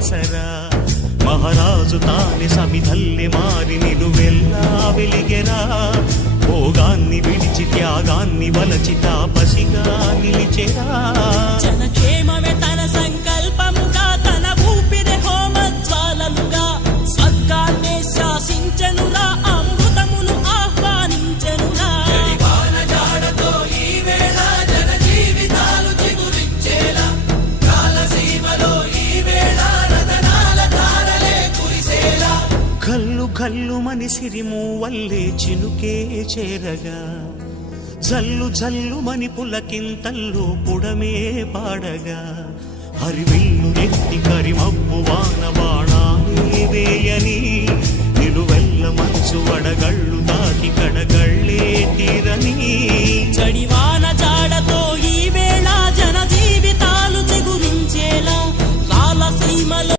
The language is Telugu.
ఆసరా మహారాజు తానే సమిధల్లె మారి నిలువెల్లా వెలిగెరా భోగాన్ని విడిచి త్యాగాన్ని వలచి తాపసిగా నిలిచెరా జనక్షేమమే తన సంకల్పముగా తన ఊపిరి హోమజ్వాలలుగా స్వర్గాన్నే శాసించెనురా అమృతమును ఆహ్వానించెనురా జాడతో ఈ వేళ జన జీవితాలు చిగురించేలా కాలసీమలో ఈ వేళ రతనాల ధారలే కురిసేలా కల్లు కల్లు మని సిరిము వల్లే చినుకే చేరగా జల్లు జల్లు మని పులకింతల్లు పుడమే పాడగా హరివిల్లు నెత్తి కరిమబ్బు వాన బాణాలే వేయని నిలువెల్ల మనసు వడగళ్ళు తాకి కడగళ్ళే తీరని జడివా